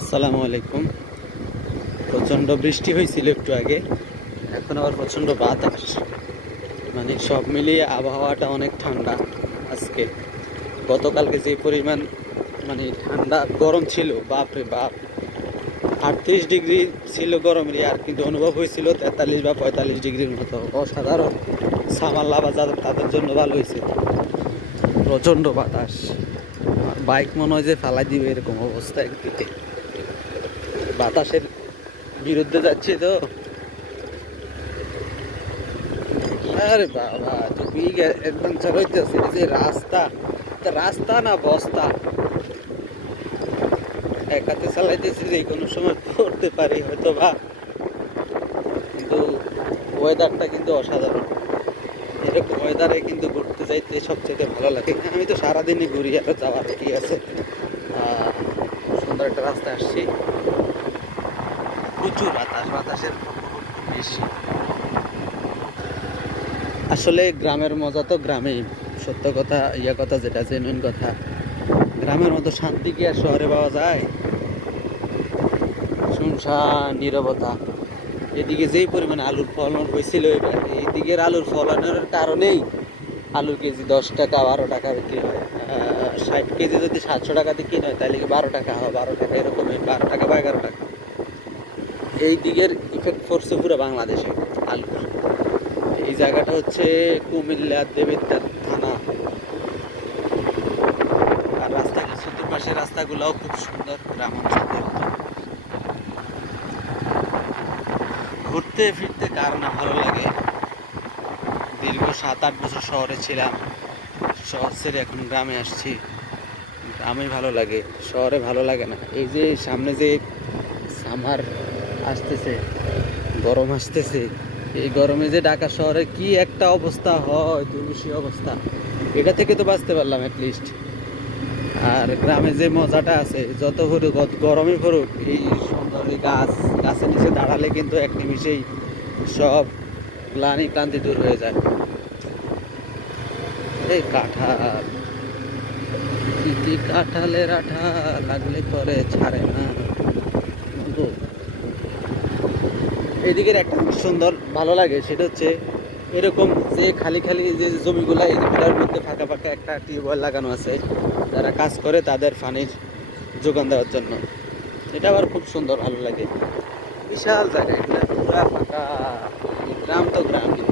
আসসালামু আলাইকুম। প্রচন্ড বৃষ্টি হয়েছিল একটু আগে, এখন আবার প্রচন্ড বাতাস। মানে সব মিলিয়ে আবহাওয়াটা অনেক ঠান্ডা আজকে। গতকালকে যে পরিমাণ মানে ঠান্ডা গরম ছিল, বাপরে বাপ, 38 ডিগ্রি ছিল গরমের, আর কিন্তু অনুভব হয়েছিল 43 বা 45 ডিগ্রির মতো। অসাধারণ। সামার লাভা যাদের তাদের জন্য ভালো হয়েছে। প্রচন্ড বাতাস, বাইক মনে হয় যে ফালাই দিবে এরকম অবস্থা একদিকে। বাতাসের বিরুদ্ধে যাচ্ছি তো। আরে বাবা, তো বিগ অ্যাডভেঞ্চার হইতেছে। যে রাস্তা, রাস্তা না বস্তা, এক হাতে চালাইতেছি, যে কোনো সময় পড়তে পারি হয়তো বা। কিন্তু ওয়েদারটা কিন্তু অসাধারণ। এরকম ওয়েদারে কিন্তু ঘুরতে যাইতে সবচেয়ে ভালো লাগে। আমি তো সারাদিনই ঘুরি, আর যাওয়ার কি আছে। সুন্দর একটা রাস্তায় আসছি, প্রচুর বাতাস, বাতাসের প্রকোপ খুব বেশি। আসলে গ্রামের মজা তো গ্রামেই। সত্য কথা, কথা যেটা জেনুইন কথা, গ্রামের মতো শান্তি কি আর শহরে পাওয়া যায়? শুনশান নীরবতা। এদিকে যেই পরিমাণে আলুর ফলন হয়েছিল এবার, এইদিকের আলুর ফলনের কারণেই আলুর কেজি 10 টাকা 12 টাকা বিক্রি হয়। 60 কেজি যদি 700 টাকা দিয়ে কিনে হয়, তাহলে কি 12 টাকা হয়, 12 টাকা এরকমই, 12 টাকা বা 11 টাকা। এই দিকের ইফেক্ট পড়ছে পুরো বাংলাদেশে আলুর। এই জায়গাটা হচ্ছে কুমিল্লা দেবিদ্বার থানা। আর রাস্তা, চতুর্পাশের রাস্তাগুলোও খুব সুন্দর, গ্রাম অঞ্চলের মতো। ঘুরতে ফিরতে কার না ভালো লাগে? দীর্ঘ 7-8 বছর শহরে ছিলাম, শহর ছেড়ে এখন গ্রামে আসছি। গ্রামে ভালো লাগে, শহরে ভালো লাগে না। এই যে সামনে যে সামার আসতেছে, গরম আসতেছে, এই গরমে যে ঢাকা শহরে কি একটা অবস্থা হয়, দুর্বিষহ অবস্থা। এটা থেকে তো বাঁচতে পারলাম অ্যাটলিস্ট। আর গ্রামে যে মজাটা আছে, যত ফুরুক গরমই ফুরুক, এই সুন্দর এই গাছের নিচে দাঁড়ালে কিন্তু এক নিমিষেই সব গ্লানি ক্লান্তি দূর হয়ে যায়। এই কাঁঠাল, তিতি কাঁঠালের আঠা লাগলে পরে ছাড়ে না। এদিকের একটা সুন্দর ভালো লাগে, সেটা হচ্ছে এরকম যে খালি খালি যে জমিগুলা, এইগুলোর মধ্যে ফাঁকা ফাঁকা একটা টিউবওয়েল লাগানো আছে, যারা কাজ করে তাদের পানির যোগান দেওয়ার জন্য। এটা আবার খুব সুন্দর, ভালো লাগে। বিশাল জায়গা, এগুলা পুরা ফাঁকা। গ্রাম তো গ্রামই।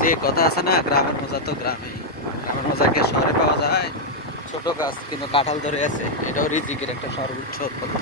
যে কথা আছে না, গ্রামের মজা তো গ্রামেই। গ্রামের মজা কি শহরে পাওয়া যায়? ছোট গাছ কিন্তু কাঁঠাল ধরে আছে, এটাও রিজিকের একটা সর্বোচ্চ কথা।